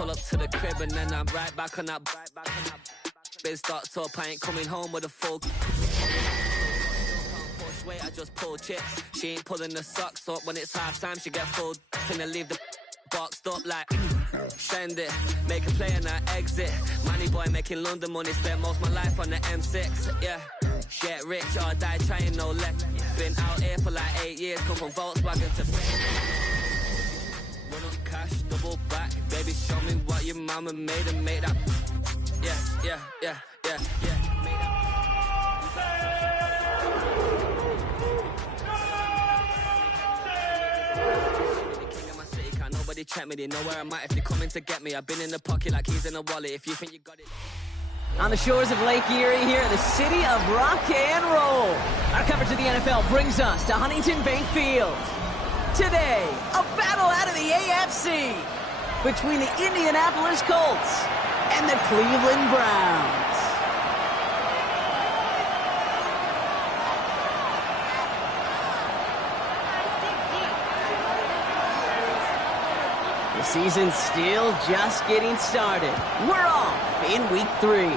pull up to the crib and then I'm right back on that. Biz starts up, I ain't coming home with a full. Wait, I just pull chips. She ain't pulling the socks up. When it's half time, she get full. Finna leave the boxed up like send it. Make a play and I exit. Money boy making London money. Spent most of my life on the M6. Yeah, get rich or die trying, no let. Been out here for like 8 years. Come from Volkswagen to run up cash, double back. Baby, show me what your mama made and make that. Yeah, yeah, yeah, yeah, yeah. Made that. Nobody check me, they know where I'm at if they're coming to get me. I've been in the pocket like he's in a wallet. If you think you got it. On the shores of Lake Erie here in the city of rock and roll. Our coverage of the NFL brings us to Huntington Bank Field. Today, a battle out of the AFC between the Indianapolis Colts and the Cleveland Browns. The season's still just getting started. We're off in week 3.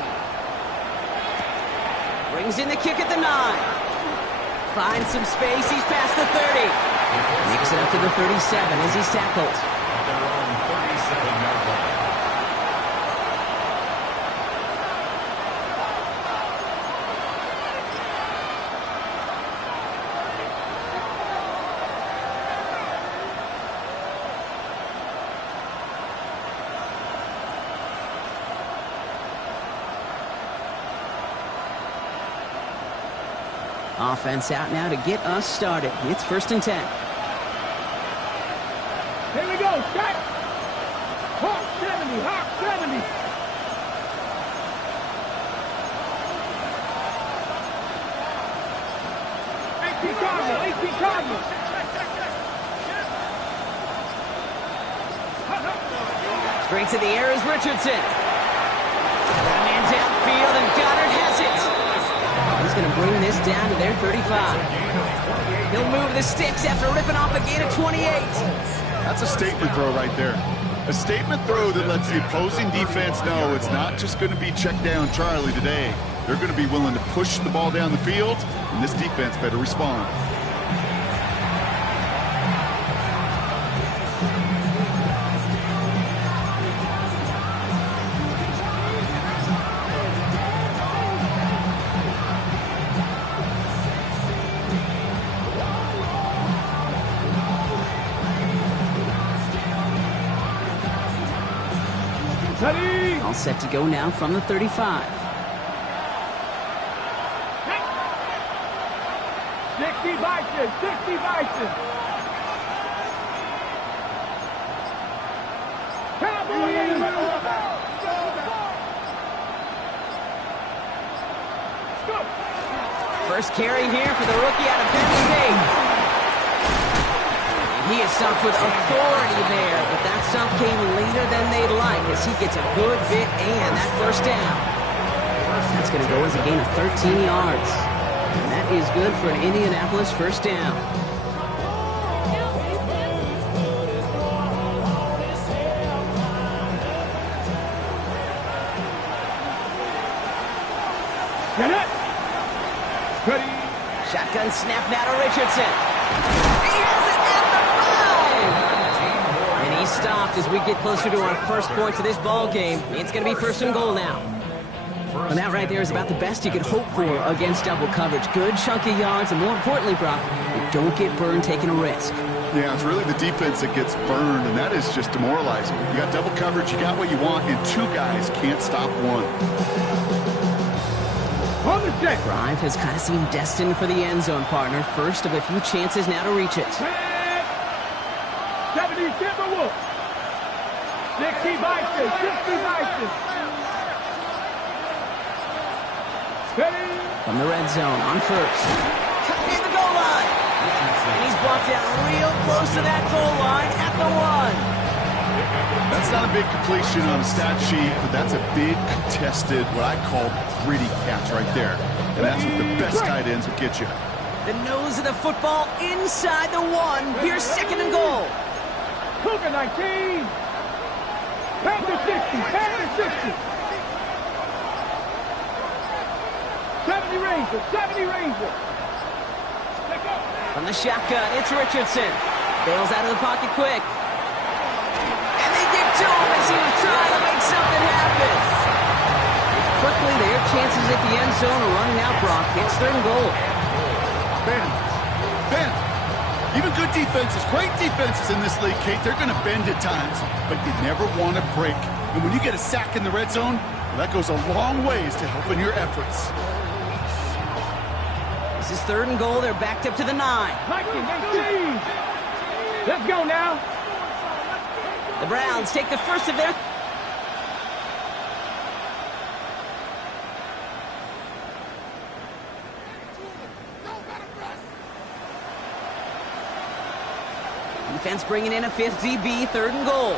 Brings in the kick at the 9. Finds some space, he's past the 30. Makes it up to the 37 as he's tackled. Their own 37-yard line. Offense out now to get us started. It's 1st and 10. Here we go, set! Hawk 70, Hawk 70! AP Cardinal! Straight to the air is Richardson. Got a man downfield and Goddard has it. He's going to bring this down to their 35. He'll move the sticks after ripping off a gain of 28. That's a statement throw right there. A statement throw that lets the opposing defense know it's not just going to be check down Charlie today. They're going to be willing to push the ball down the field, and this defense better respond. All set to go now from the 35. 60 Bison, 60 Bison. Cowboys! First carry here for the rookie out of Penn State. He is stopped with authority there, but that stop came later than they'd like as he gets a good bit and that first down. That's going to go as a gain of 13 yards. And that is good for an Indianapolis first down. Get it! Ready! Shotgun snap now to Richardson. He has it at the 5! And he's stopped as we get closer to our first point to this ball game. It's going to be 1st and goal now. And that right there is about the best you could hope for against double coverage. Good chunky yards, and more importantly, Brock, you don't get burned taking a risk. Yeah, it's really the defense that gets burned, and that is just demoralizing. You got double coverage, you got what you want, and 2 guys can't stop one. On the set. Drive has kind of seemed destined for the end zone, partner. First of a few chances now to reach it. 70 Timberwolves. 60 Bison, 60 Bison. Ready? From the red zone on first. Cut near the goal line. And he's brought down real close to that goal line at the 1. That's not a big completion on a stat sheet, but that's a big contested, what I call gritty catch right there. And that's what the best tight ends would get you. The nose of the football inside the 1. Here's 2nd and goal. Cougar 19. Panthers 10 and 60. 70 Ranger, 70 Ranger. From the shotgun, it's Richardson. Bails out of the pocket quick. And they give to him as he was trying to make something happen. Quickly, their chances at the end zone are running out, Brock. It's 3rd and goal. Bend. Even good defenses, great defenses in this league, Kate, they're going to bend at times, but you never want to break. And when you get a sack in the red zone, well, that goes a long ways to helping your efforts. This is 3rd and goal. They're backed up to the 9. Let's go now. The Browns take the first of their... Defense bringing in a 5th DB, 3rd and goal.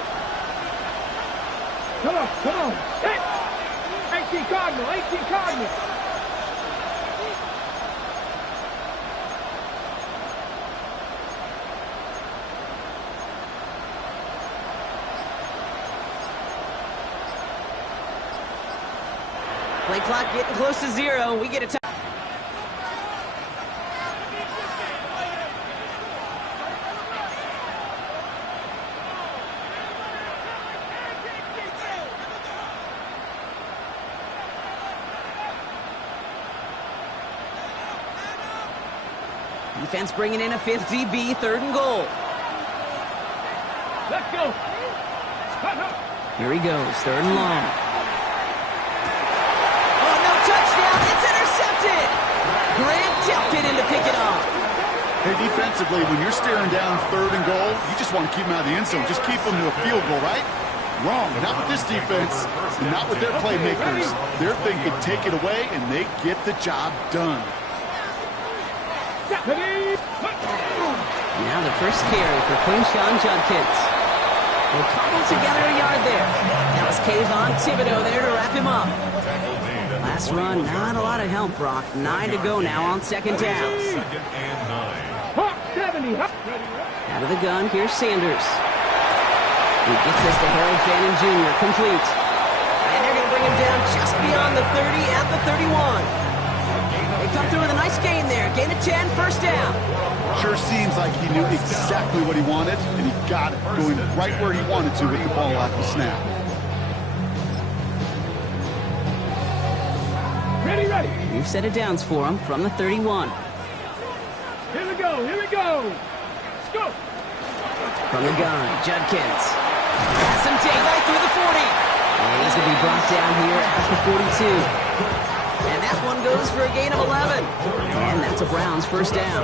Come on. Hit. 18 Cardinal. Play clock getting close to 0. We get a time. Defense bringing in a 5th DB, 3rd and goal. Let's go. Here he goes, 3rd and long. Oh, no touchdown. It's intercepted. Grant tipped it in to pick it off. Hey, defensively, when you're staring down 3rd and goal, you just want to keep them out of the end zone. Just keep them to a field goal, right? Wrong. Not with this defense, and not with their playmakers. They're thinking take it away, and they get the job done. Now the first carry for Quinshon Judkins. We'll cobble together a yard there. Now it's Kayvon Thibodeau there to wrap him up. Last run, not a lot of help, Brock. 9 to go now on 2nd down. Out of the gun, here's Sanders. He gets this to Harold Fannin Jr. complete. And they're going to bring him down just beyond the 30 at the 31. They come through with a nice gain there. Gain of 10, 1st down. Sure seems like he knew exactly what he wanted, and he got it, going right where he wanted to with the ball after the snap. Ready. New set of downs for him from the 31. Here we go. Let's go. From the gun, Judkins. Some daylight through the 40. And he's going to be brought down here at the 42. And that one goes for a gain of 11. And that's a Browns 1st down.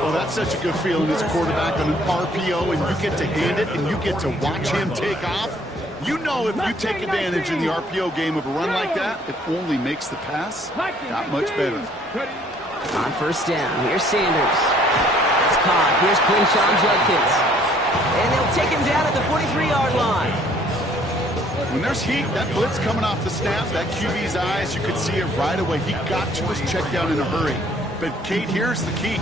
Well, that's such a good feeling as a quarterback on an RPO, and you get to hand it, and you get to watch him take off. You know if you take advantage in the RPO game of a run like that, it only makes the pass that much better. On 1st down, here's Sanders. It's caught. Here's Quinshon Judkins. And they'll take him down at the 43-yard line. When there's heat, that blitz coming off the snap, that QB's eyes, you could see it right away. He got to his check down in a hurry. But, Kate, here's the key.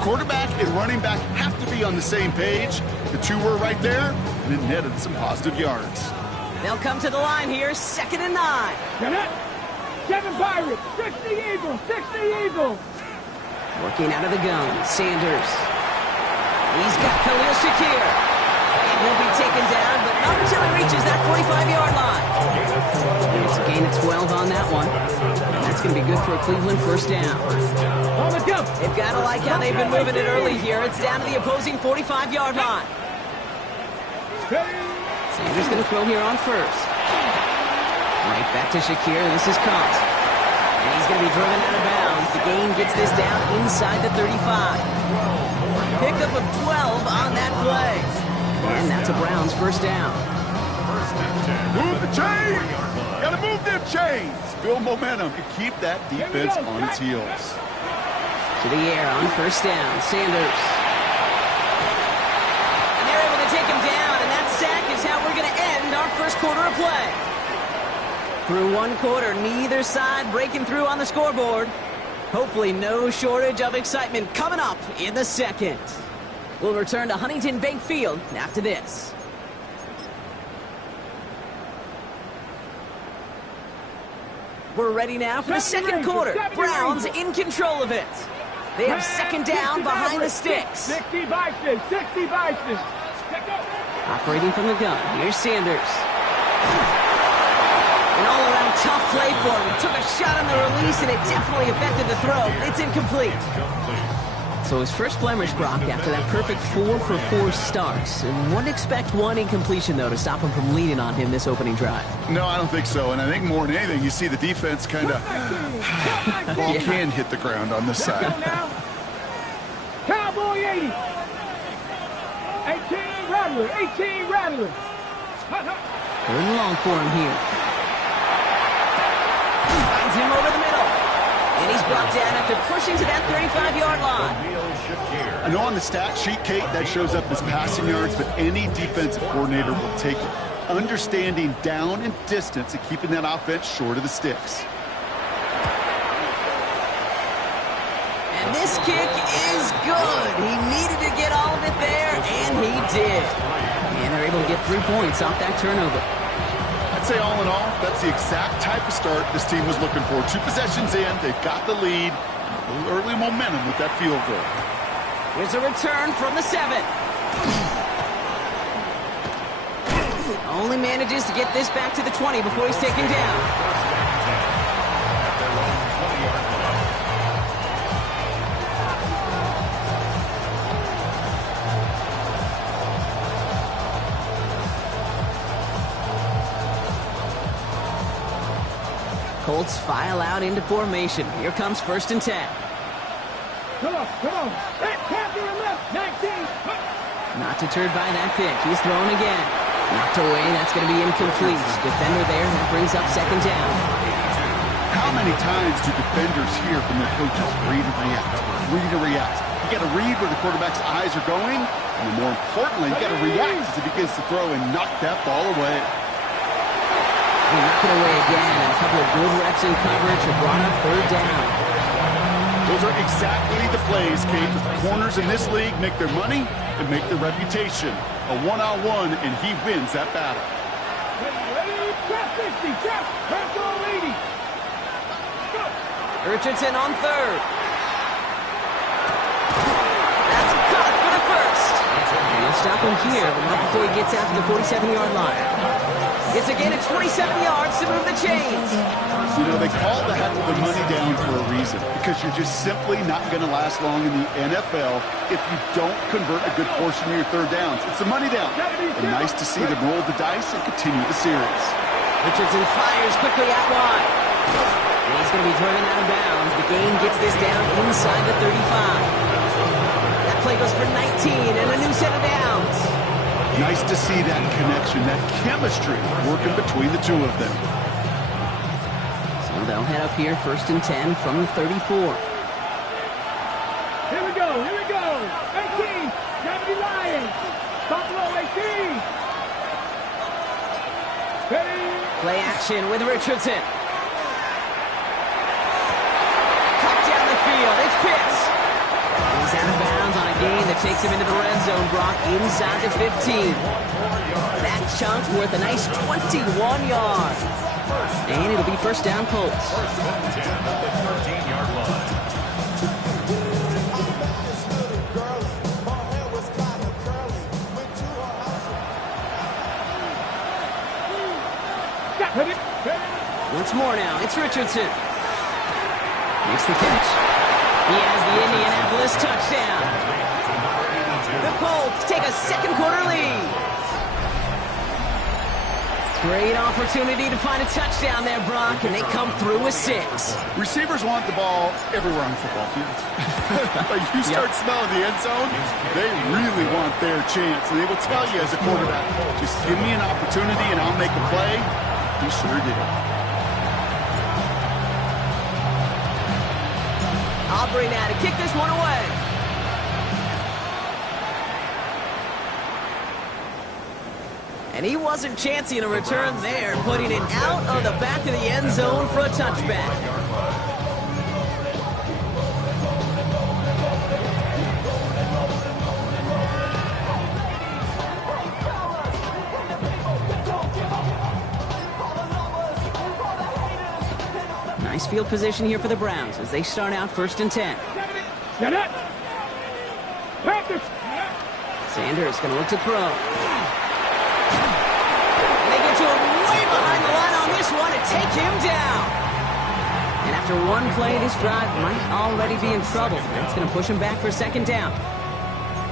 Quarterback and running back have to be on the same page. The two were right there, and it netted some positive yards. They'll come to the line here, 2nd and 9. 7 Pirates, 60 Eagles, 60 Eagles. Working out of the gun, Sanders. He's got Khalil Shakir. And he'll be taken down, but not until he reaches that 45-yard line. And it's a gain of 12 on that one. And that's going to be good for a Cleveland 1st down. On the jump. They've got to like how they've been moving it early here. It's down to the opposing 45-yard line. Sanders going to throw here on 1st. Right back to Shakir. This is caught. And he's going to be driven out of bounds. The gain gets this down inside the 35. Pickup of 12 on that play. And that's a Browns 1st down. Move the chains! Gotta move them chains! Build momentum and keep that defense on its heels. To the air on 1st down, Sanders. And they're able to take him down, and that sack is how we're going to end our 1st quarter of play. Through 1 quarter, neither side breaking through on the scoreboard. Hopefully no shortage of excitement coming up in the 2nd. We'll return to Huntington Bank Field after this. We're ready now for the second quarter. Browns in control of it. They have second down behind the sticks. 60 Bison, 60 Bison. Operating from the gun, here's Sanders. An all-around tough play for him. He took a shot on the release, and it definitely affected the throw. It's incomplete. So his first blemish, Brock, after that perfect 4-for-4 start. And wouldn't expect one incompletion, though, to stop him from leaning on him this opening drive. No, I don't think so. And I think more than anything, you see the defense kind of ball can hit the ground on this side. Cowboy 80. 18 Rattler, 18 Rattler. Third and long for him here. Finds him over the middle. And he's brought down after pushing to that 35-yard line. I know on the stat sheet, Kate, that shows up as passing yards, but any defensive coordinator will take it. Understanding down and distance and keeping that offense short of the sticks. And this kick is good. He needed to get all of it there, and he did. And they're able to get 3 points off that turnover. I'd say all in all, that's the exact type of start this team was looking for. 2 possessions in, they've got the lead. A little early momentum with that field goal. Here's a return from the 7. Only manages to get this back to the 20 before he's taken down. Colts file out into formation. Here comes 1st and 10. Come on. Hey, Panther left, 19. Not deterred by that pick. He's thrown again. Knocked away. That's going to be incomplete. Defender there. That brings up 2nd down. How many times do defenders hear from their coaches, read and react, read and react? You got to read where the quarterback's eyes are going, and more importantly, you got to react as he begins to throw and knock that ball away. They knock it away again, and a couple of good reps in coverage have brought up 3rd down. Those are exactly the plays, Kate, that the corners in this league make their money and make their reputation. A one-on-one, and he wins that battle. Ready, trap 60, trap, goal 80. Richardson on 3rd. That's caught for the 1st. And they'll stop him here, but not before he gets out to the 47-yard line. It's again at 27 yards to move the chains. You know, they call the heck of the money down for a reason, because you're just simply not going to last long in the NFL if you don't convert a good portion of your 3rd downs. It's the money down. And nice to see them roll the dice and continue the series. Richardson fires quickly out wide. And he's going to be driven out of bounds. The gain gets this down inside the 35. That play goes for 19 and a new set of downs. Nice to see that connection, that chemistry working between the two of them. So they'll head up here 1st and 10 from the 34. Here we go. 18, Gravity Lions. Buffalo 18. Ready. Play action with Richardson. Cut down the field. It's Pitts. He's out of bounds on a gain that takes him into the red zone, Brock, inside the 15. That chunk worth a nice 21 yards. And it'll be 1st down, Colts. Once more now, it's Richardson. Makes the catch. He has the Indianapolis touchdown. The Colts take a 2nd quarter lead. Great opportunity to find a touchdown there, Brock, and they come through with 6. Receivers want the ball everywhere on football fields. But you start smelling the end zone, they really want their chance. And they will tell you as a quarterback, just give me an opportunity and I'll make a play. He sure did. Aubrey now to kick this one away. And he wasn't chancing a return there, putting it out of the back of the end zone for a touchback. nice field position here for the Browns as they start out 1st and 10. Sanders going to look to throw. And they get to him way behind the line on this one and take him down. And after one play, this drive might already be in trouble. That's going to push him back for 2nd down.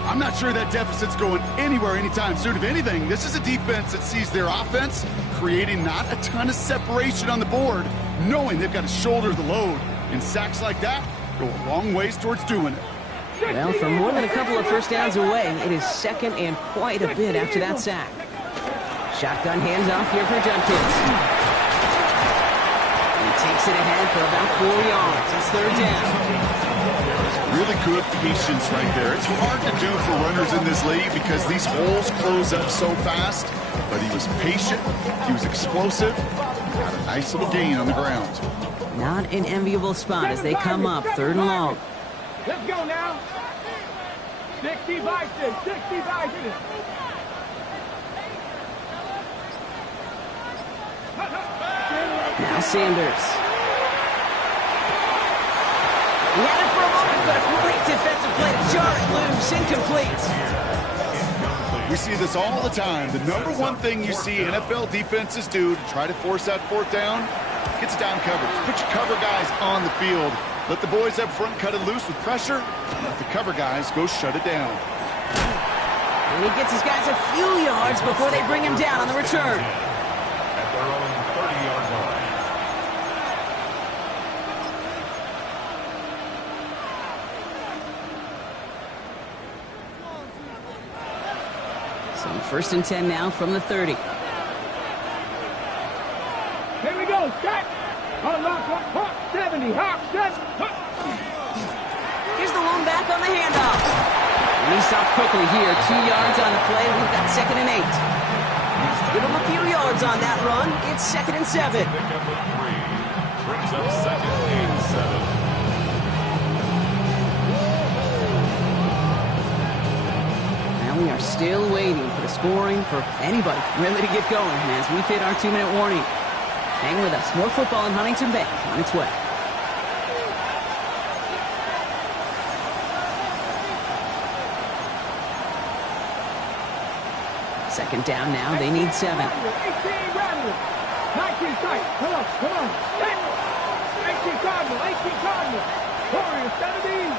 I'm not sure that deficit's going anywhere anytime soon. If anything, this is a defense that sees their offense creating not a ton of separation on the board, knowing they've got to shoulder the load. And sacks like that go a long ways towards doing it. Well, from more than a couple of 1st downs away, it is 2nd and quite a bit after that sack. Shotgun handoff here for Judkins. He takes it ahead for about 4 yards. It's 3rd down. Really good patience right there. It's hard to do for runners in this league because these holes close up so fast. But he was patient. He was explosive. Got a nice little gain on the ground. Not an enviable spot as they come up 3rd and long. Let's go now. 60 Vikings, 60 Vikings. Now Sanders. He had it for a moment, but a great defensive play to jar it loose. Incomplete. We see this all the time. The number one thing you see NFL defenses do to try to force that 4th down, gets down coverage. Put your cover guys on the field. Let the boys up front cut it loose with pressure. Let the cover guys go shut it down. And he gets his guys a few yards before they bring him down on the return. At their own 30-yard line. So 1st and 10 now from the 30. Here we go, Scott. Unlock, Hawk 70, Hawk 7. Here's the lone back on the handoff. And he stopped quickly here. 2 yards on the play. We've got 2nd and 8. Give him a few yards on that run. It's 2nd and 7. Pick up with 3. Brings up 2nd and 7. We are still waiting for the scoring for anybody really to get going as we've hit our 2-minute warning. Hang with us. More football in Huntington Bank on its way. Second down now. They need 7. 18 Cardinal. 19 tight. Come on. 18 Cardinal. Warriors 17.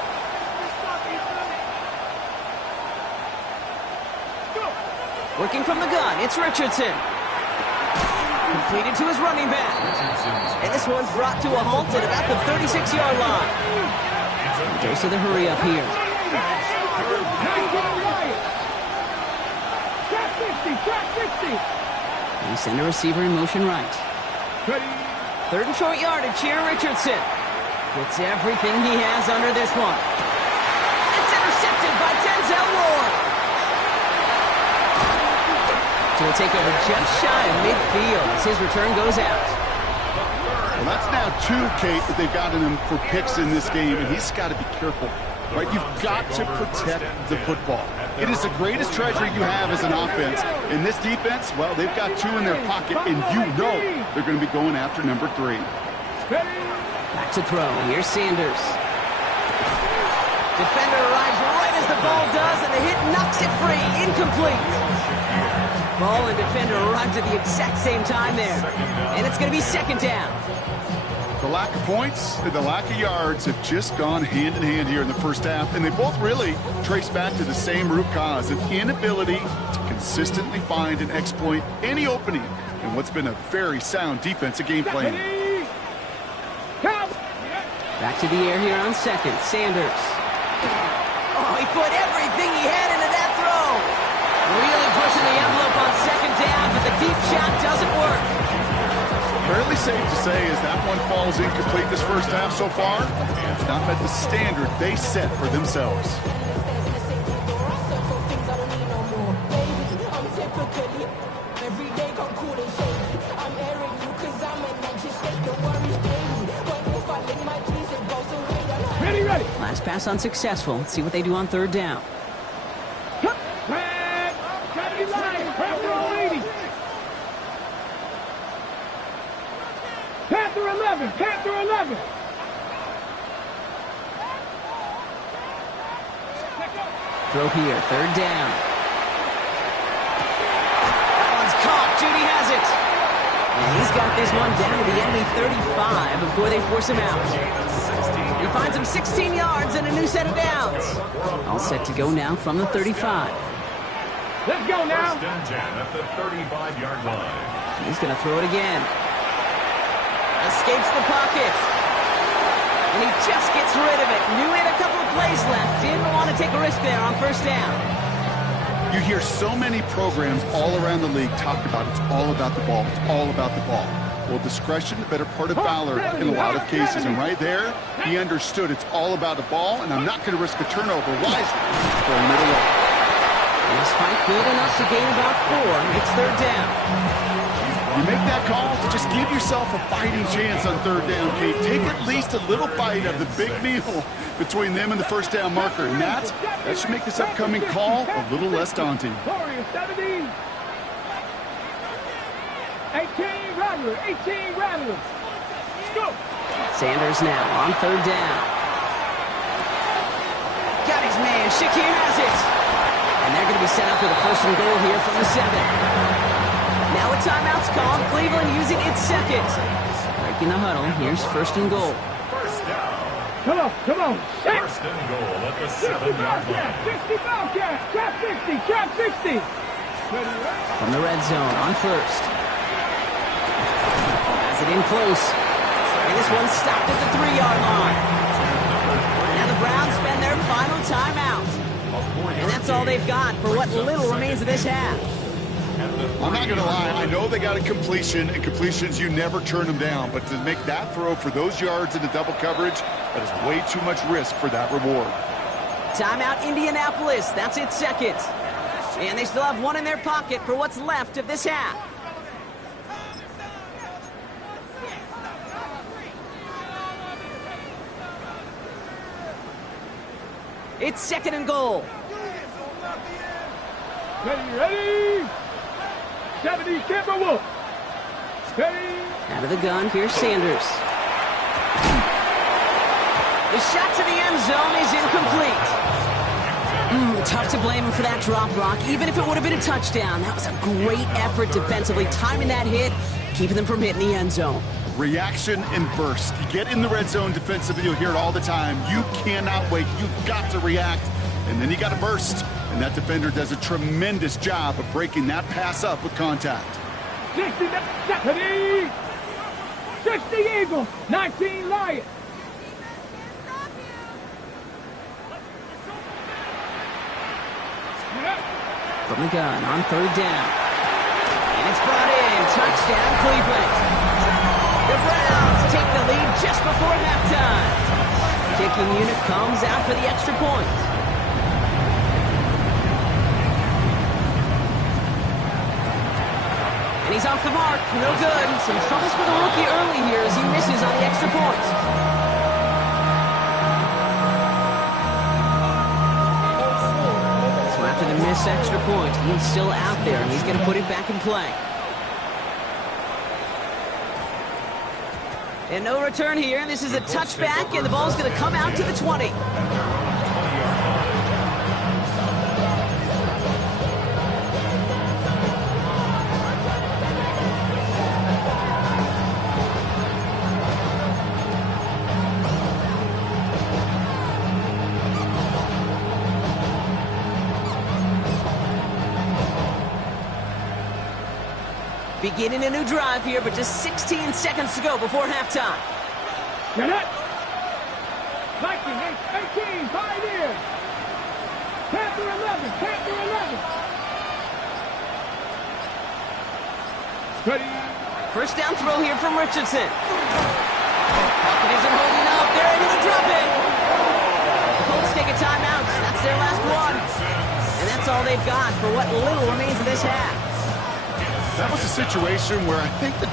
Working from the gun, it's Richardson. Completed to his running back. And this one's brought to a halt at about the 36-yard line. Dose of the hurry up here. Track 50. They send a receiver in motion right. 3rd and short yardage here, Richardson. Gets everything he has under this one. It's intercepted by Denzel Ward. He'll take over just shy of midfield as his return goes out. Well, that's now 2, Kate, that they've gotten him for picks in this game, and he's got to be careful. Right? You've got to protect the football. It is the greatest treasure you have as an offense. In this defense, well, they've got 2 in their pocket, and you know they're going to be going after number 3. Back to throw. Here's Sanders. Defender arrives right as the ball does, and the hit knocks it free. Incomplete. Ball and defender arrived at the exact same time there. And it's going to be 2nd down. The lack of points and the lack of yards have just gone hand in hand here in the first half, and they both really trace back to the same root cause, an inability to consistently find and exploit any opening in what's been a very sound defensive game plan. Back to the air here on 2nd. Sanders. Oh, he put everything he had into that throw. Really pushing the envelope on 2nd down, but the deep shot doesn't work. Fairly safe to say as that one falls incomplete this first half so far, it's not met the standard they set for themselves. Ready. Last pass unsuccessful. Let's see what they do on 3rd down. Panther 11. 11. Panther 11. Throw here, third down. That one's caught. Judy has it. And he's got this one down to the enemy 35 before they force him out. He finds him 16 yards and a new set of downs. All set to go now from the 35. Let's go now. First and 10 at the 35-yard line. He's going to throw it again. Escapes the pocket. And he just gets rid of it. Knew he had a couple of plays left. Didn't want to take a risk there on first down. You hear so many programs all around the league talk about it's all about the ball. It's all about the ball. Well, discretion, the better part of valor in a lot of cases. And right there, he understood it's all about the ball, and I'm not going to risk a turnover wisely. Throwing it away. This fight good enough to gain about 4. It's third down. You make that call to just give yourself a fighting chance on third down, Kate. Take at least a little bite of the big meal between them and the first down marker. And that should make this upcoming call a little less daunting. 17. 18 Rattler. 18 Rattler. Go. Sanders now on third down. Got his man. Shakir has it. And they're going to be set up with a first and goal here from the 7. Now a timeout's called. Cleveland using its second. Breaking the huddle. Here's first and goal. First down. Come on, come on. First and goal at the 7-yard line. 60 Bobcat. Trap 60. Trap 60. From the red zone on first. Has it in close. And this one's stopped at the 3-yard line. Now the Browns spend their final timeout. And that's all they've got for what little remains of this half. I'm not going to lie. I know they got a completion, and completions, you never turn them down. But to make that throw for those yards in the double coverage, that is way too much risk for that reward. Timeout Indianapolis. That's its second. And they still have one in their pocket for what's left of this half. It's second and goal. Ready. 70 Timberwolf. Ready. Out of the gun, here's Sanders. The shot to the end zone is incomplete. Tough to blame him for that drop, Brock. Even if it would have been a touchdown, that was a great effort defensively, timing that hit, keeping them from hitting the end zone. Reaction and burst. You get in the red zone defensively, you'll hear it all the time. You cannot wait. You've got to react. And then you got to burst. And that defender does a tremendous job of breaking that pass up with contact. 60 Eagles. 19 Lions. From the gun on third down. And it's brought in. Touchdown, Cleveland. The Browns take the lead just before halftime. Kicking unit comes out for the extra point. And he's off the mark. No good. Some troubles for the rookie early here as he misses on the extra point. So after the missed extra point, he's still out there, and he's going to put it back in play. And no return here. This is a touchback, and the ball's going to come out to the 20. Beginning a new drive here, but just 16 seconds to go before halftime. Get it. Viking 18, Pioneers. Panther 11, Panther 11. Ready. First down throw here from Richardson. Pocket isn't holding up. They're able to drop it. The Colts take a timeout. That's their last one. And that's all they've got for what little remains of this half. That was a situation where I think the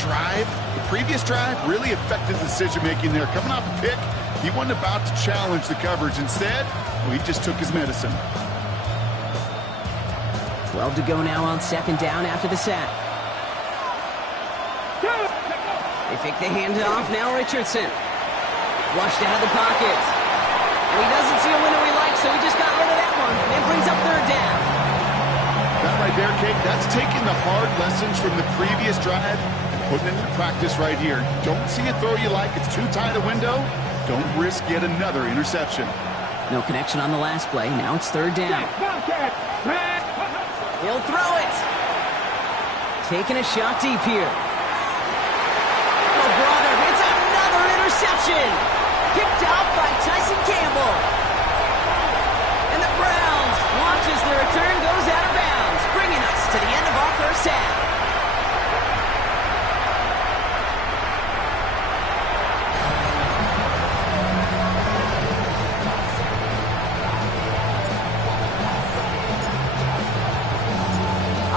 previous drive, really affected the decision-making there. Coming off a pick, he wasn't about to challenge the coverage. Instead, well, he just took his medicine. 12 to go now on second down after the sack. They fake the handoff. Now Richardson. Flushed out of the pocket. And he doesn't see a window he likes, so he just got rid of that one. And brings up third down. That right there, Kate, that's taking the hard lessons from the previous drive and putting it into practice right here. Don't see a throw you like. It's too tight a window. Don't risk yet another interception. No connection on the last play. Now it's third down. He'll throw it. Taking a shot deep here. Oh, brother, it's another interception. Picked off by Tyson Campbell. And the Browns watch as the return goes out of bounds, bringing us to the end of our first half.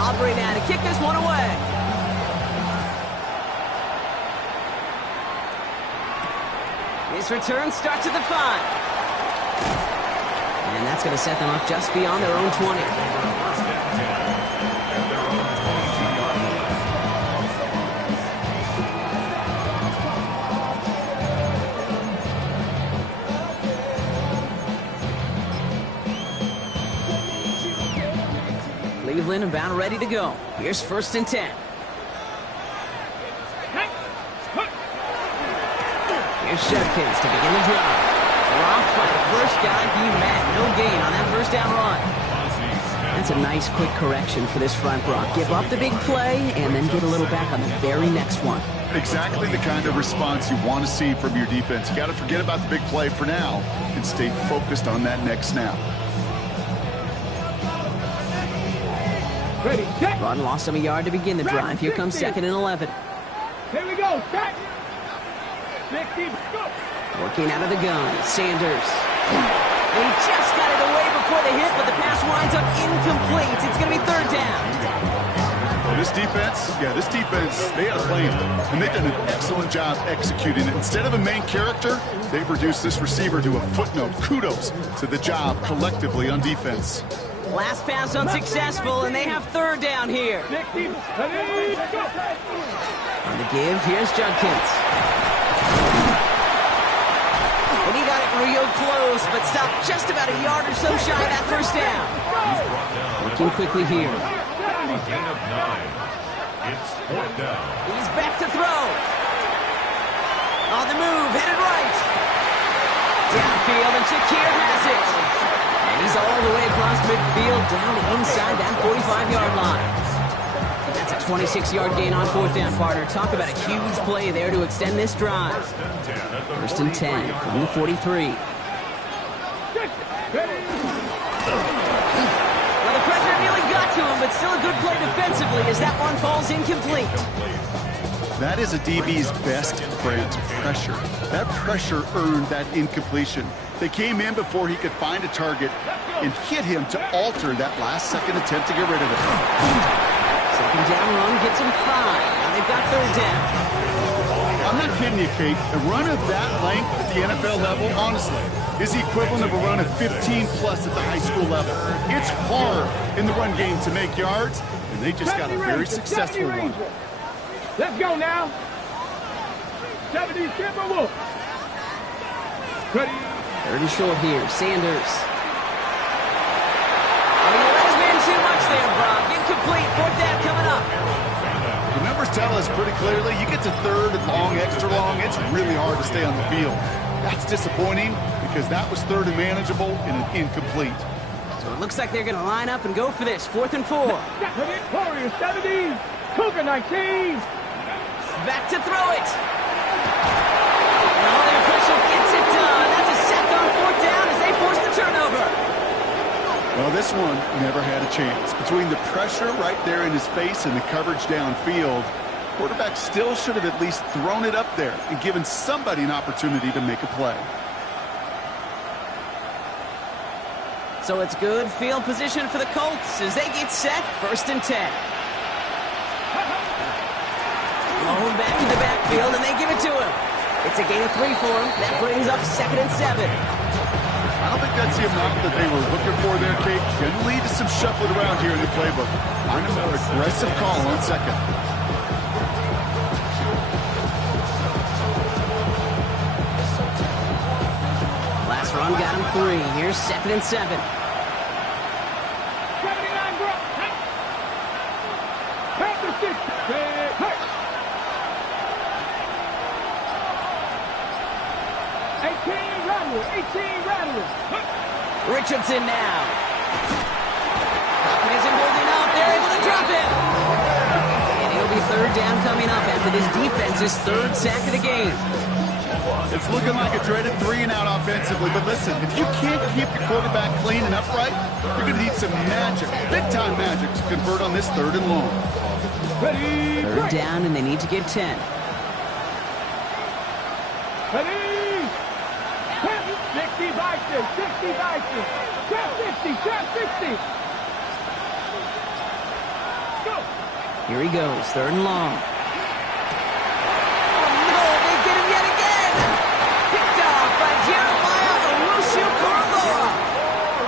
Aubrey now to kick this one away. His return starts at the 5. And that's going to set them up just beyond their own 20. Cleveland about ready to go. Here's 1st and 10. Here's Judkins to begin the drive. Dropped by the first guy he met. No gain on that first down run. That's a nice quick correction for this front, Brock. Give up the big play and then get a little back on the very next one. Exactly the kind of response you want to see from your defense. You got to forget about the big play for now and stay focused on that next snap. Ready, set. Run lost him a yard to begin the drive. Here comes 2nd and 11. Here we go, set. 60, go. Working out of the gun, Sanders. And he just got it away before the hit, but the pass winds up incomplete. It's going to be third down. This defense, they had a plan, and they've done an excellent job executing it. Instead of a main character, they've reduced this receiver to a footnote. Kudos to the job collectively on defense. Last pass unsuccessful, and they have third down here. 60, ready, go. On the give, here's Judkins. And he got it real close, but stopped just about a yard or so shy of that first down. Looking quickly here. Gain of 9. It's 4th down. He's back to throw. On the move, headed right. Downfield, and Shakir has it. And he's all the way across midfield, down inside that 45-yard line. That's a 26-yard gain on 4th down, partner. Talk about a huge play there to extend this drive. 1st and 10 from the 43. Well, the pressure nearly got to him, but still a good play defensively as that one falls incomplete. That is a DB's best friend, pressure. That pressure earned that incompletion. They came in before he could find a target and hit him to alter that last-second attempt to get rid of it. 2nd down run gets him 5. Now they've got 3rd down. I'm not kidding you, Kate. A run of that length at the NFL level, honestly, is the equivalent of a run of 15-plus at the high school level. It's hard in the run game to make yards, and they just got a very successful one. Let's go now. 70 Skipper Wolf. Ready. 3rd and short here. Sanders. Oh, he let his man too much there, Brock. Incomplete. 4th down coming up. The numbers tell us pretty clearly, you get to 3rd and long, extra long, it's really hard to stay on the field. That's disappointing because that was 3rd and manageable and an incomplete. So it looks like they're going to line up and go for this. 4th and 4. Warriors 70. Cougar 19. Back to throw it. And Holly Mitchell gets it done. That's a sack on 4th down as they force the turnover. Well, this one never had a chance. Between the pressure right there in his face and the coverage downfield, quarterback still should have at least thrown it up there and given somebody an opportunity to make a play. So it's good field position for the Colts as they get set. 1st and 10. Blown back in the backfield, and they give it to him. It's a gain of 3 for him. That brings up 2nd and 7. I don't think that's the amount that they were looking for there, Kate. Can lead to some shuffling around here in the playbook. Find a more aggressive call on 2nd. 3. Here's 2nd and 7. 79 bro. Hey. Panther 6. Hey. 18 Rattler. 18 Rattler. Hey. Richardson now. Hopkins isn't holding up. They're able to drop it. And it'll be 3rd down coming up after this defense's 3rd sack of the game. It's looking like a dreaded 3-and-out offensively, but listen, if you can't keep your quarterback clean and upright, you're going to need some magic, big-time magic, to convert on this 3rd and long. Ready. 3rd down, and they need to get 10. Ready. 60 Bison. 60 Bison. Trap 50. Trap 50. Go. Here he goes, 3rd and long.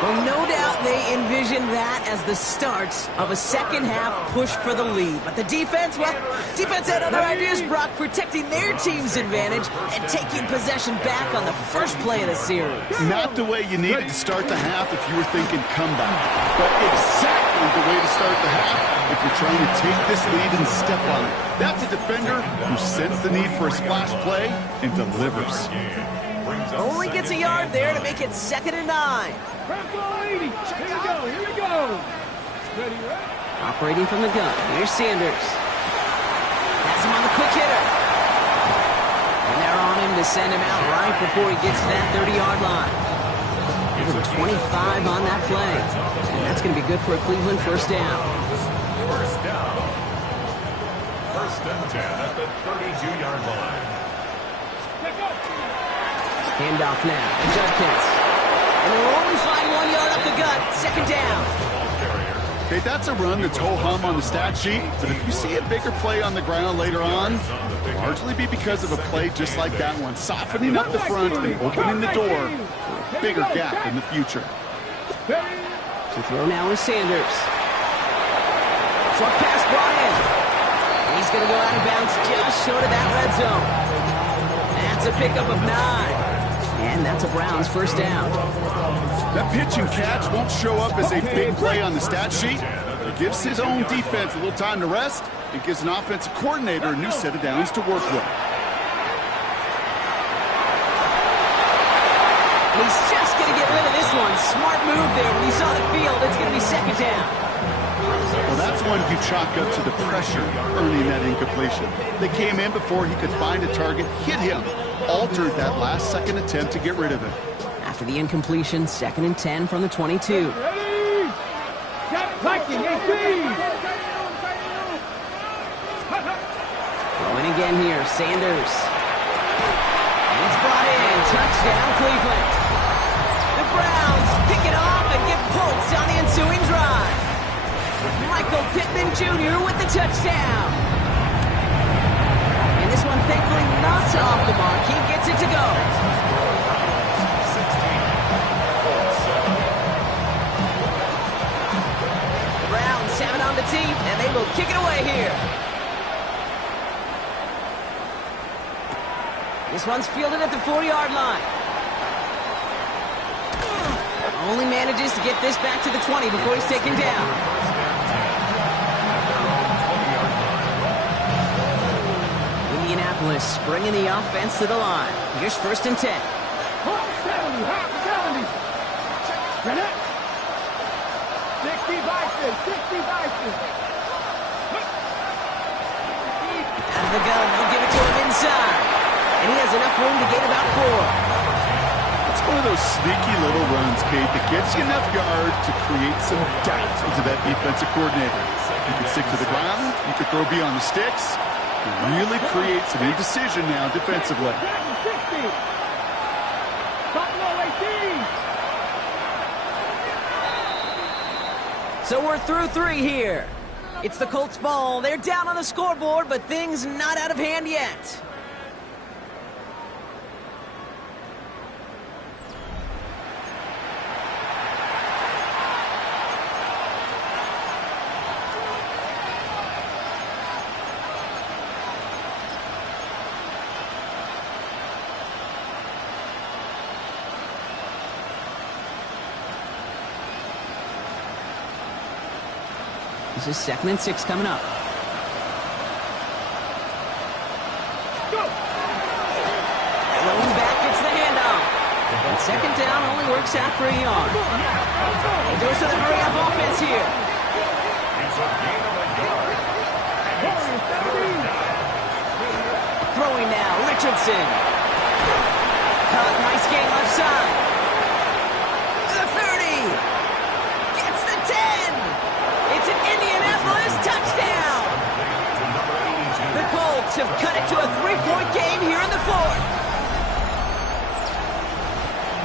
Well, no doubt they envisioned that as the start of a second-half push for the lead. But the defense, well, defense had other ideas, Brock, protecting their team's advantage and taking possession back on the first play of the series. Not the way you needed to start the half if you were thinking comeback, but exactly the way to start the half if you're trying to take this lead and step on it. That's a defender who senses the need for a splash play and delivers. Only gets a yard there to make it 2nd and 9. Here we go. Here we go. Ready, right? Operating from the gun. Here's Sanders. Has him on the quick hitter. And they're on him to send him out right before he gets to that 30-yard line. Give him 25 on that play. And that's going to be good for a Cleveland 1st down. 1st down. 1st and 10 at the 32-yard line. Handoff now to Judkins. And they'll only find 1 yard up the gut. 2nd down. Okay, that's a run that's ho-hum on the stat sheet, but if you see a bigger play on the ground later on, it'll largely be because of a play just like that one, softening up the front and opening the door for a bigger gap in the future. To throw now is Sanders. Short pass brought in. And he's going to go out of bounds just short of that red zone. That's a pickup of 9. And that's a Browns 1st down. That pitch and catch won't show up as a big play on the stat sheet. It gives his own defense a little time to rest. It gives an offensive coordinator a new set of downs to work with. He's just going to get rid of this one. Smart move there when he saw the field. It's going to be 2nd down. Well, that's one you chalk up to the pressure earning that incompletion. They came in before he could find a target, hit him, altered that last second attempt to get rid of it. After the incompletion, 2nd and 10 from the 22. Ready. Viking 18. Throwing again here, Sanders. And it's brought in. Touchdown, Cleveland. The Browns pick it off and get points on the ensuing drive. Michael Pittman Jr. with the touchdown. And this one thankfully not off the mark. He gets it to go. The Browns have it on the tee, and they will kick it away here. This one's fielded at the 4-yard line. Only manages to get this back to the 20 before he's taken down. Indianapolis bringing the offense to the line. Here's 1st and 10. 70. Ready. 60 Bison. 60 Bison. Out of the gun, they'll give it to him inside. And he has enough room to gain about 4. It's one of those sneaky little runs, Kate, that gets you enough yards to create some doubt into that defensive coordinator. You can stick to the ground, you could throw beyond the sticks. It really creates an indecision now defensively. 60. Buffalo 18. So we're through 3 here. It's the Colts ball. They're down on the scoreboard, but things not out of hand yet. This is 2nd and 6 coming up. Rolling back, gets the handoff. And 2nd down only works out for a yard. He goes to the hurry-up offense here. It's a gain of a yard. Throwing now, Richardson. Caught, nice gain left side. The 30. Gets the 10. It's an Indianapolis touchdown. The Colts have cut it to a 3-point game here in the 4th.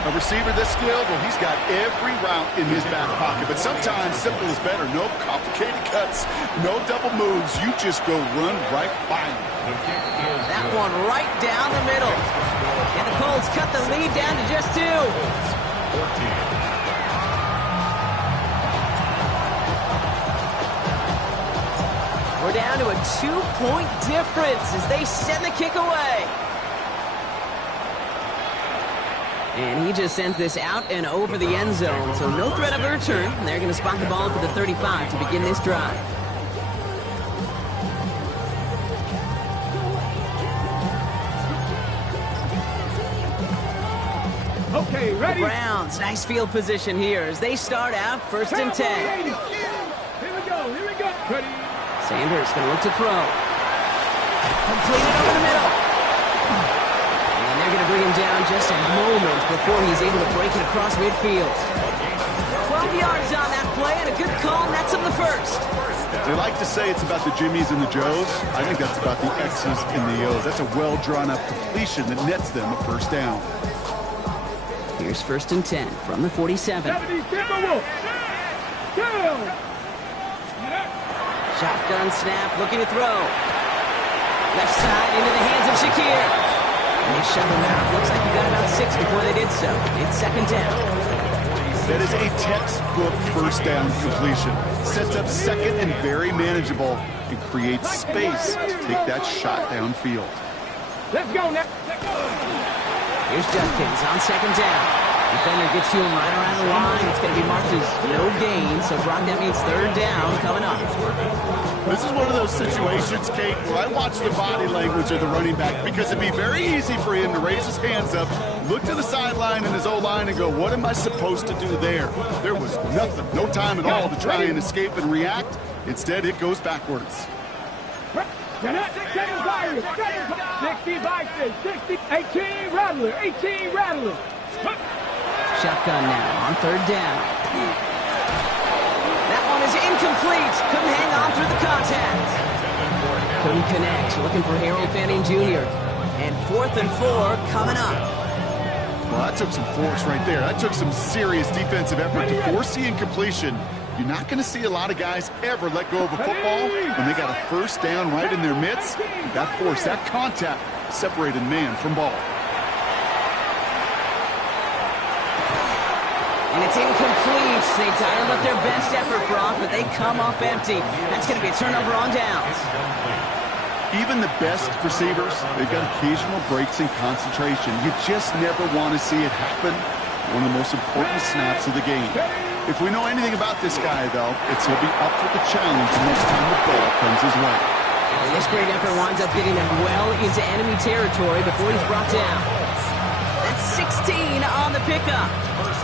A receiver this skilled, well, he's got every route in his back pocket. But sometimes simple is better. No complicated cuts, no double moves. You just go run right by him. That one right down the middle. And the Colts cut the lead down to just 2. 14. We're down to a 2-point difference as they send the kick away. And he just sends this out and over the end zone, so no threat of a return. They're going to spot the ball up at the 35 to begin this drive. Okay, ready? The Browns, nice field position here as they start out 1st and 10. Here we go, ready? Sanders going to look to throw. Completed over the middle. And they're going to bring him down just a moment before he's able to break it across midfield. 12 yards on that play and a good call nets him the 1st. They like to say it's about the Jimmies and the Joes. I think that's about the X's and the O's. That's a well-drawn-up completion that nets them a 1st down. Here's 1st and 10 from the 47. Shotgun snap, looking to throw. Left side into the hands of Shakir. And they shove him out. Looks like he got about 6 before they did so. It's 2nd down. That is a textbook 1st down completion. Sets up 2nd and very manageable and creates space to take that shot downfield. Let's go now. Here's Judkins on 2nd down. Defender gets to him right around the line. It's going to be marked as no gain. So, Brock, that means 3rd down coming up. This is one of those situations, Kate, where I watch the body language of the running back because it'd be very easy for him to raise his hands up, look to the sideline and his O-line and go, what am I supposed to do there? There was nothing, no time at all to try and escape and react. Instead, it goes backwards. 60 boxes, 60, 18 Rattler, 18 Rattler. Shotgun now on 3rd down. That one is incomplete. Couldn't hang on through the contact. Couldn't connect. Looking for Harold Fanning Jr. And 4th and 4 coming up. Well, that took some force right there. That took some serious defensive effort to force the incompletion. You're not going to see a lot of guys ever let go of a football when they got a 1st down right in their midst. That force, that contact separated man from ball. And it's incomplete. They dialed up their best effort, Brock, but they come up empty. That's going to be a turnover on downs. Even the best receivers, they've got occasional breaks in concentration. You just never want to see it happen. One of the most important snaps of the game. If we know anything about this guy, though, it's he'll be up for the challenge the next time the ball comes his way. And this great effort winds up getting them well into enemy territory before he's brought down. That's 16 on the pickup.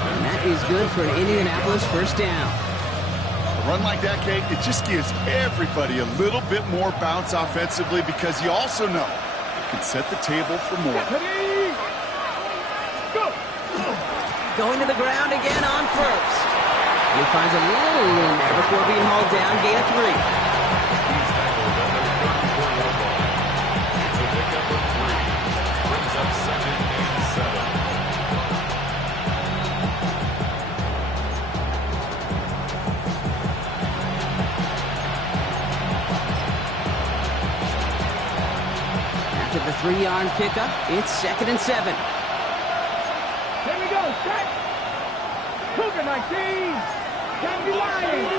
And that is good for an Indianapolis 1st down. A run like that, Kate, it just gives everybody a little bit more bounce offensively because you also know it can set the table for more. Going to the ground again on 1st. And he finds a little room there before being hauled down. Gain of 3. He's tackled at the 34-yard line. It's a pickup of 3. Brings up 2nd and 7. After the 3-yard pickup, it's 2nd and 7. Here we go, set. Cougar 19. County Lions.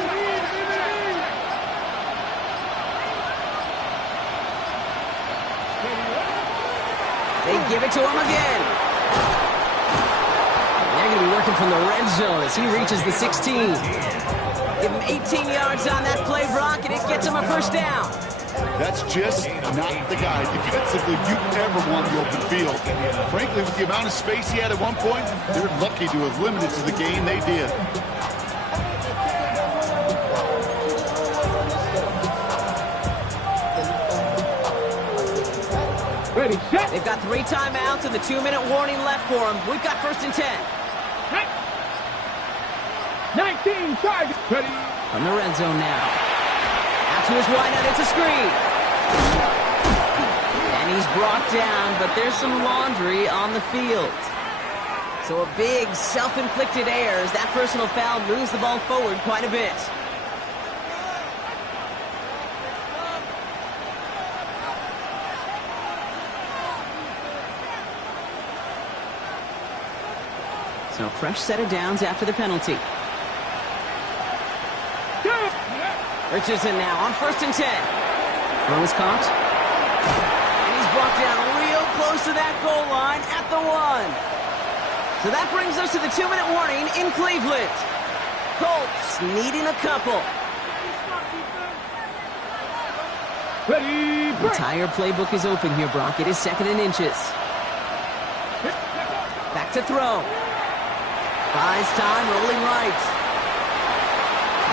They give it to him again. And they're going to be working from the red zone as he reaches the 16. Give him 18 yards on that play, Brock, and it gets him a first down. That's just not the guy defensively you ever want in the open field. Frankly, with the amount of space he had at one point, they're lucky to have limited to the gain they did. Ready, set. They've got 3 timeouts and the 2-minute warning left for them. We've got 1st and 10. 19, target. Ready. From the red zone now. Out to his wide out, it's a screen. And he's brought down, but there's some laundry on the field. So a big self-inflicted error as that personal foul moves the ball forward quite a bit. So fresh set of downs after the penalty. Richardson now on 1st and 10. Throw is caught. And he's brought down real close to that goal line at the 1. So that brings us to the 2-minute warning in Cleveland. Colts needing a couple. Ready, The entire playbook is open here, Brock. It is 2nd and inches. Back to throw. Buys time, rolling right.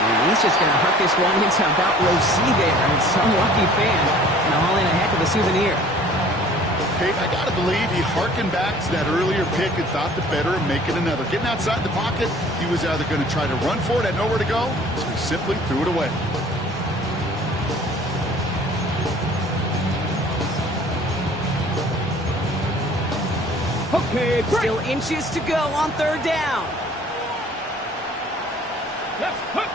And he's just going to huck this one into about row C there. And some lucky fan going to haul in a heck of a souvenir. Okay, I got to believe he harkened back to that earlier pick and thought the better of making another. Getting outside the pocket, he was either going to try to run for it, had nowhere to go, so he simply threw it away. okay, break. Still inches to go on 3rd down. Yes, hook.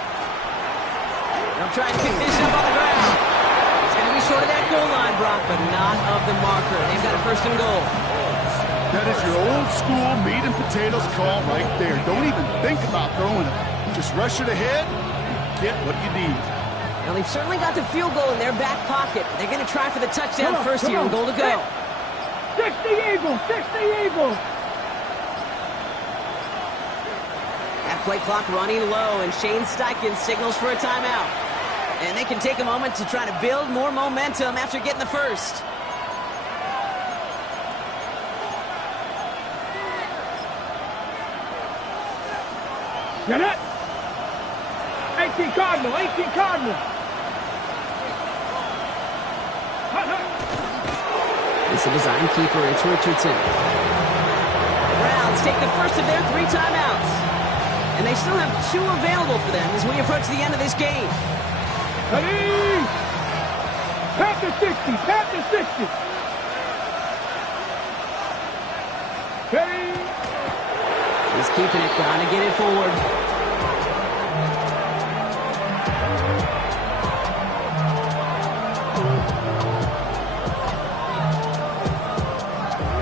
They'll try and pick this up on the ground. It's going to be short of that goal line, Brock, but not of the marker. They've got a 1st and goal. That is your old school meat and potatoes call right there. Don't even think about throwing it. Just rush it ahead and get what you need. Now, they've certainly got the field goal in their back pocket. They're going to try for the touchdown first here and goal to go. 60 Eagles, 60 Eagles. That play clock running low, and Shane Steichen signals for a timeout. And they can take a moment to try to build more momentum after getting the first. Get it. 18 Cardinal, 18 Cardinal. It's a design keeper. It's Richardson. Browns take the first of their 3 timeouts. And they still have 2 available for them as we approach the end of this game. Ready. Pat to 60, pat to 60. Ready. He's keeping it, trying to get it forward.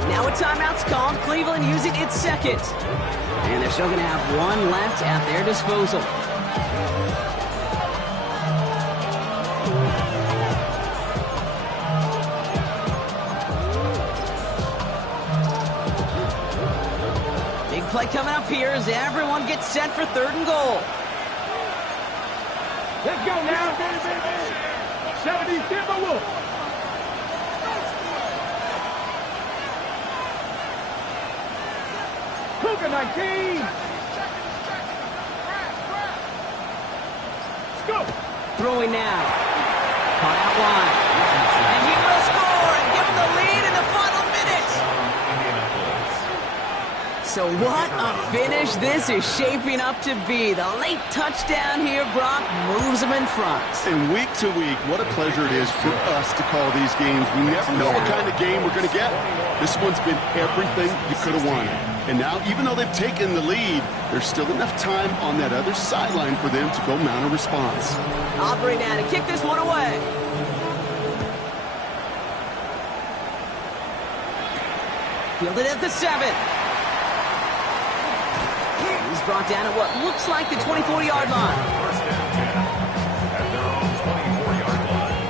Now a timeout's called. Cleveland using its 2nd. And they're still going to have 1 left at their disposal. Big play coming up here as everyone gets set for 3rd and goal. Let's go now. 70 Timberwolves. Cougar 19. Let's go. Throwing now. Caught out wide. And he will score and give them the lead in the final minute. So what a finish this is shaping up to be. The late touchdown here, Brock, moves them in front. And week to week, what a pleasure it is for us to call these games. We never know what kind of game we're going to get. This one's been everything you could have wanted. And now, even though they've taken the lead, there's still enough time on that other sideline for them to go mount a response. Aubrey now to kick this one away. Fielded at the 7. He's brought down at what looks like the 24-yard line. First and 10 at their own 24-yard line.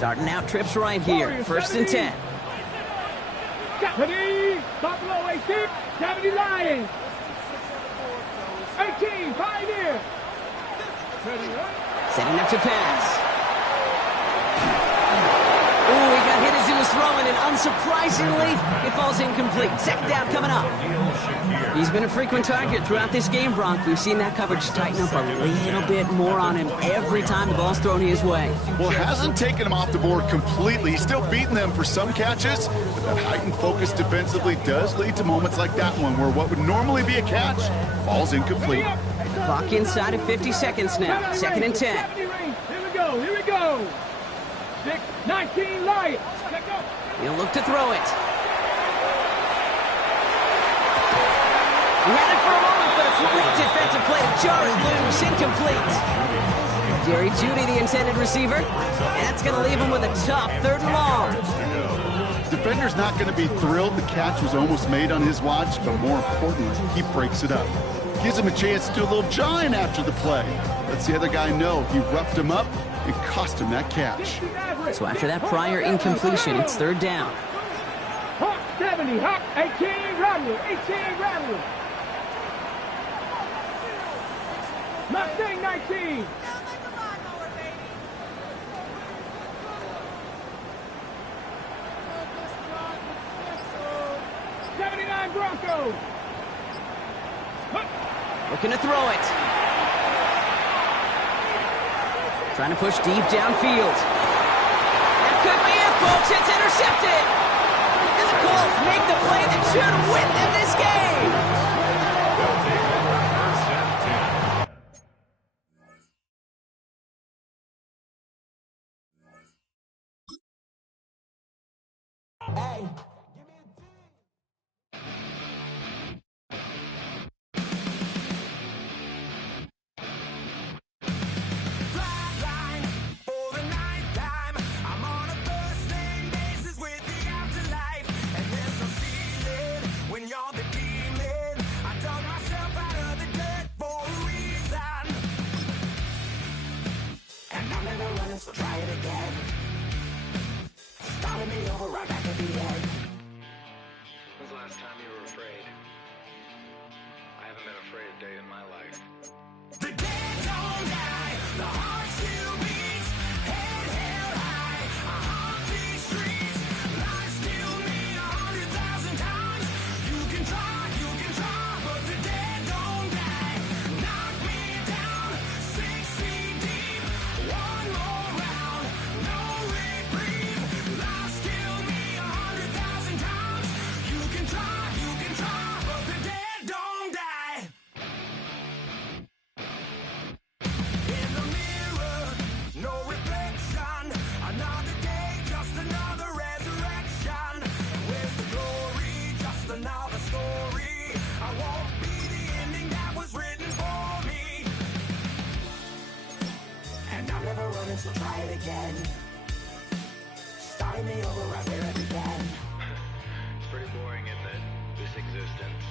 Starting out trips right here. First and 10. Deputy, Buffalo 18, Deputy Lions. 18, Pioneer. Setting up to pass. Ooh, he got hit as he was throwing, and unsurprisingly, it falls incomplete. Second down coming up. He's been a frequent target throughout this game, Bronk. We've seen that coverage tighten up a little bit more on him every time the ball's thrown his way. Well, it hasn't taken him off the board completely. He's still beating them for some catches, but that heightened focus defensively does lead to moments like that one where what would normally be a catch falls incomplete. Clock inside of 50 seconds now. Second and 10. Here we go. 19 Lions. He'll look to throw it. He had it for a moment, but a great defensive play to jar it loose. Incomplete. Jerry Jeudy, the intended receiver. And that's going to leave him with a tough 3rd and long. Defender's not going to be thrilled the catch was almost made on his watch, but more importantly, he breaks it up. Gives him a chance to do a little jawing after the play. Lets the other guy know he roughed him up and cost him that catch. So after that prior incompletion, it's 3rd down. Hawk 70, Hawk 18, Rattler, 18, Rattler. Mustang 19. Broncos. Looking to throw it. Trying to push deep downfield. That could be it, folks. It's intercepted. And the Colts make the play that should win them this game. They'll take over first and 10. Hey. So try it again. Starting me over right back at the end. When's the last time you were afraid? I haven't been afraid a day in my life. The dead don't die, the heart still beats, head held high, I haunt these streets, life still me 100,000 times. You can try, but the dead don't die. Knock me down, 6 feet deep, one more round, no reprieve, life still me 100,000 times. You can try, but the dead don't die. In the mirror, no reflection. Another day, just another resurrection. Where's the glory? Just another story. I won't be the ending that was written for me. And I'm never running, so try it again. Starting me over right where it began. It's pretty boring, isn't it? This existence.